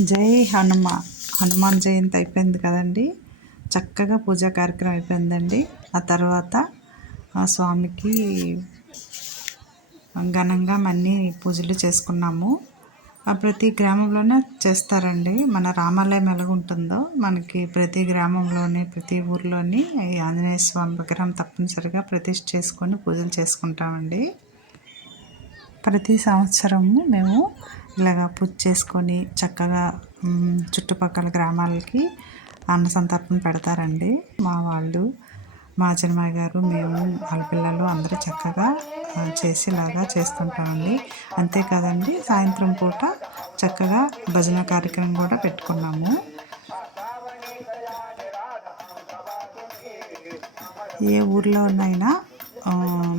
జై హనుమ హనుమాన్ జయంతి అయిపోయింది కదండి. చక్కగా పూజా కార్యక్రమం అయిపోయిందండి. ఆ తర్వాత ఆ స్వామికి ఘనంగా మన్ని పూజలు చేసుకున్నాము. ఆ ప్రతి గ్రామంలోనే చేస్తారండి. మన రామాలయం ఎలాగుంటుందో మనకి ప్రతి గ్రామంలోని ప్రతి ఊర్లోని ఆంజనేయ స్వామి విగ్రహం తప్పనిసరిగా ప్రతిష్ఠ చేసుకొని పూజలు చేసుకుంటామండి. ప్రతి సంవత్సరము మేము ఇలాగా పూజ చేసుకొని చక్కగా చుట్టుపక్కల గ్రామాలకి అన్న సంతర్పణ పెడతారండి మా వాళ్ళు. మా చిన్నమ్మాయి గారు మేము వాళ్ళ పిల్లలు అందరూ చక్కగా చేసేలాగా చేస్తుంటామండి. అంతేకాదండి సాయంత్రం పూట చక్కగా భజన కార్యక్రమం కూడా పెట్టుకున్నాము. ఏ ఊర్లో ఉన్నైనా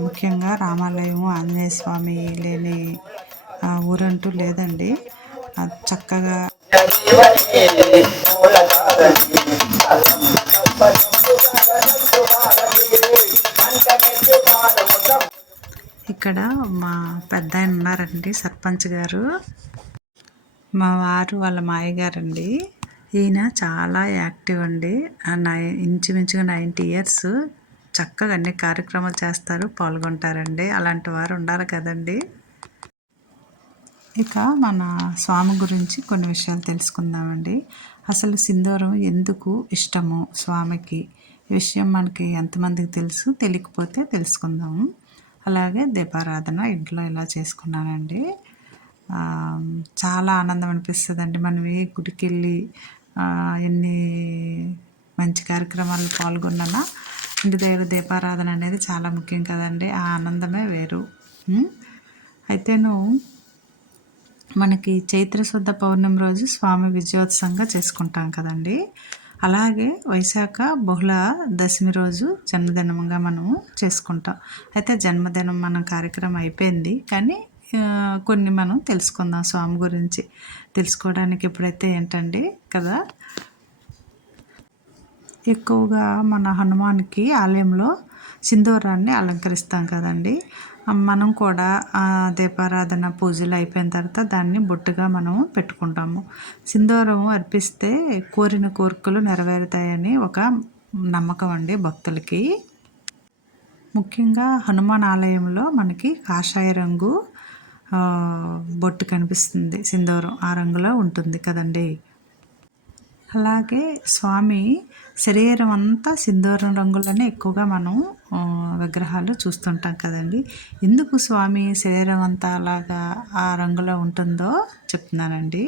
ముఖ్యంగా రామాలయం ఆంజనేయ స్వామి లేని ఊరంటూ లేదండి. చక్కగా ఇక్కడ మా పెద్ద ఆయన ఉన్నారండి సర్పంచ్ గారు. మా వారు వాళ్ళ మాయగారండి ఈయన చాలా యాక్టివ్ అండి. నై ఇంచుమించుగా నైంటీ ఇయర్స్ చక్కగా అన్ని కార్యక్రమాలు చేస్తారు పాల్గొంటారండి. అలాంటి వారు ఉండాలి కదండి. ఇక మన స్వామి గురించి కొన్ని విషయాలు తెలుసుకుందామండి. అసలు సింధూరం ఎందుకు ఇష్టము స్వామికి? ఈ విషయం మనకి ఎంతమందికి తెలుసు? తెలియకపోతే తెలుసుకుందాము అలాగే దీపారాధన ఇంట్లో ఇలా చేసుకున్నానండి. చాలా ఆనందం అనిపిస్తుందండి. మనం ఏ గుడికి వెళ్ళి ఎన్ని మంచి కార్యక్రమాలు పాల్గొన్నా ఇంటి దగ్గర దీపారాధన అనేది చాలా ముఖ్యం కదండి. ఆ ఆనందమే వేరు. అయితేను మనకి చైత్రశుద్ధ పౌర్ణమి రోజు స్వామి విజయోత్సవంగా చేసుకుంటాం కదండి. అలాగే వైశాఖ బహుళ దశమి రోజు జన్మదినంగా మనము చేసుకుంటాం. అయితే జన్మదినం మన కార్యక్రమం అయిపోయింది. కానీ కొన్ని మనం తెలుసుకుందాం స్వామి గురించి. తెలుసుకోవడానికి ఎప్పుడైతే ఏంటండి కదా ఎక్కువగా మన హనుమాన్కి ఆలయంలో సింధూరాన్ని అలంకరిస్తాం కదండి. మనం కూడా దీపారాధన పూజలు అయిపోయిన తర్వాత దాన్ని బొట్టుగా మనం పెట్టుకుంటాము. సింధూరం అర్పిస్తే కోరిన కోరికలు నెరవేరుతాయని ఒక నమ్మకం అండి భక్తులకి. ముఖ్యంగా హనుమాన్ ఆలయంలో మనకి కాషాయ రంగు బొట్టు కనిపిస్తుంది. సింధూరం ఆ రంగులో ఉంటుంది కదండి. అలాగే స్వామి శరీరం అంతా సింధూరం రంగులోనే ఎక్కువగా మనం విగ్రహాలు చూస్తుంటాం కదండి. ఎందుకు స్వామి శరీరం అంతా అలాగా ఆ రంగులో ఉంటుందో చెప్తున్నానండి.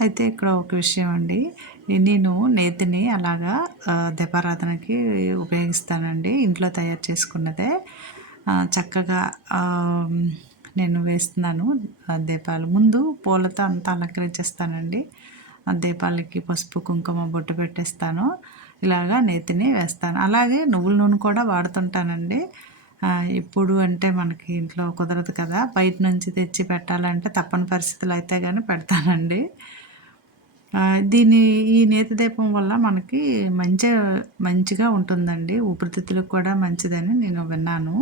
అయితే ఇక్కడ ఒక విషయం అండి. నేను నేతిని అలాగా దీపారాధనకి ఉపయోగిస్తానండి. ఇంట్లో తయారు చేసుకున్నదే. చక్కగా నేను వేస్తున్నాను దీపాలు. ముందు పూలతో అంతా అలంకరించేస్తానండి. దీపాలకి పసుపు కుంకుమ బొట్టు పెట్టేస్తాను. ఇలాగా నేతిని వేస్తాను. అలాగే నువ్వుల నూనె కూడా వాడుతుంటానండి. ఇప్పుడు అంటే మనకి ఇంట్లో కుదరదు కదా. బయట నుంచి తెచ్చి పెట్టాలంటే తప్పని పరిస్థితులు అయితే కానీ పెడతానండి. దీని ఈ నేతి దీపం వల్ల మనకి మంచి మంచిగా ఉంటుందండి. ఊపిరితిత్తులకు కూడా మంచిదని నేను విన్నాను.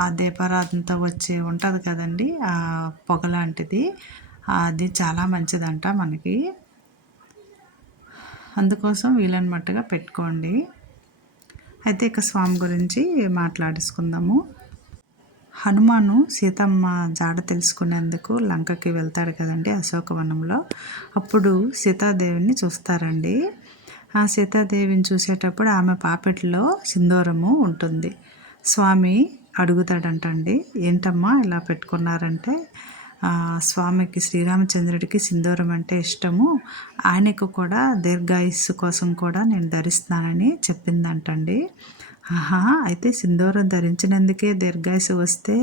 ఆ దీపారాధనతో వచ్చే ఉంటుంది కదండి. ఆ పొగ లాంటిది. అది చాలా మంచిదంట మనకి. అందుకోసం వీలైన మట్టుగా పెట్టుకోండి. అయితే ఇక స్వామి గురించి మాట్లాడేసుకుందాము. హనుమాను సీతమ్మ జాడ తెలుసుకునేందుకు లంకకి వెళ్తాడు కదండి అశోకవనంలో. అప్పుడు సీతాదేవిని చూస్తారండి. ఆ సీతాదేవిని చూసేటప్పుడు ఆమె పాపెట్లో సింధూరము ఉంటుంది. స్వామి అడుగుతాడంటండి ఏంటమ్మా ఇలా పెట్టుకున్నారంటే? స్వామికి శ్రీరామచంద్రుడికి సింధూరం అంటే ఇష్టము. ఆయనకు కూడా దీర్ఘాయుస్సు కోసం కూడా నేను ధరిస్తానని చెప్పిందంటండి. ఆహా అయితే సింధూరం ధరించినందుకే దీర్ఘాయుసు వస్తే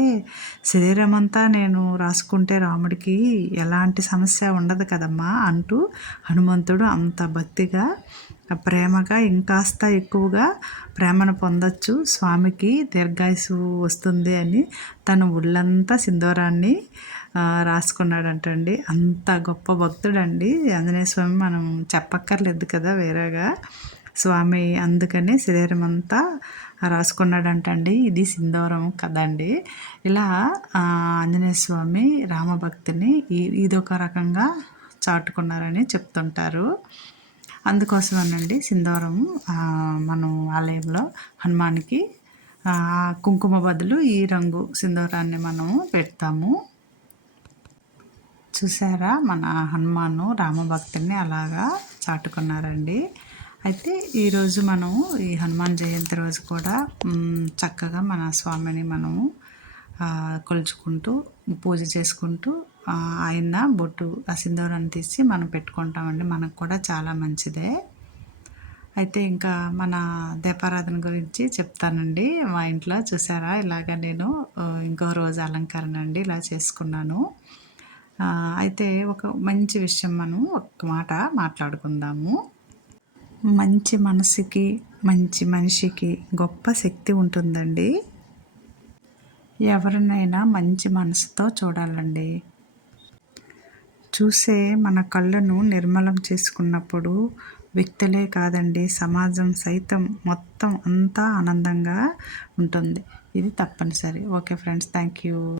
శరీరం అంతా నేను రాసుకుంటే రాముడికి ఎలాంటి సమస్య ఉండదు కదమ్మా అంటూ హనుమంతుడు అంత భక్తిగా ప్రేమగా ఇంకాస్త ఎక్కువగా ప్రేమను పొందొచ్చు. స్వామికి దీర్ఘాయుసు వస్తుంది అని తన ఒళ్ళంతా సింధూరాన్ని రాసుకున్నాడంటండి. అంత గొప్ప భక్తుడండి. ఆంజనేయ స్వామి మనం చెప్పక్కర్లేదు కదా వేరేగా. స్వామి అందుకని శరీరం అంతా రాసుకున్నాడంటండి. ఇది సింధూరం కదండి. ఇలా ఆంజనేయ స్వామి రామభక్తిని ఇదొక రకంగా చాటుకున్నారని చెప్తుంటారు. అందుకోసమేనండి సింధూరం మనం ఆలయంలో హనుమాన్కి కుంకుమ బదులు ఈ రంగు సింధూరాన్ని మనము పెడతాము. చూసారా? మన హనుమాను రామభక్తుల్ని అలాగా చాటుకున్నారండి. అయితే ఈరోజు మనము ఈ హనుమాన్ జయంతి రోజు కూడా చక్కగా మన స్వామిని మనము కొలుచుకుంటూ పూజ చేసుకుంటూ ఆయన బొట్టు ఆ సింధూరాన్ని తీసి మనం పెట్టుకుంటామండి. మనకు కూడా చాలా మంచిదే. అయితే ఇంకా మన దీపారాధన గురించి చెప్తానండి. మా ఇంట్లో చూసారా? ఇలాగ నేను ఇంకో రోజు అలంకరణ అండి. ఇలా చేసుకున్నాను. అయితే ఒక మంచి విషయం మనం ఒక మాట మాట్లాడుకుందాము. మంచి మనసుకి మంచి మనిషికి గొప్ప శక్తి ఉంటుందండి. ఎవరినైనా మంచి మనసుతో చూడాలండి. చూసే మన కళ్ళను నిర్మలం చేసుకున్నప్పుడు వ్యక్తులే కాదండి సమాజం సైతం మొత్తం అంతా ఆనందంగా ఉంటుంది. ఇది తప్పనిసరి. Okay friends thank you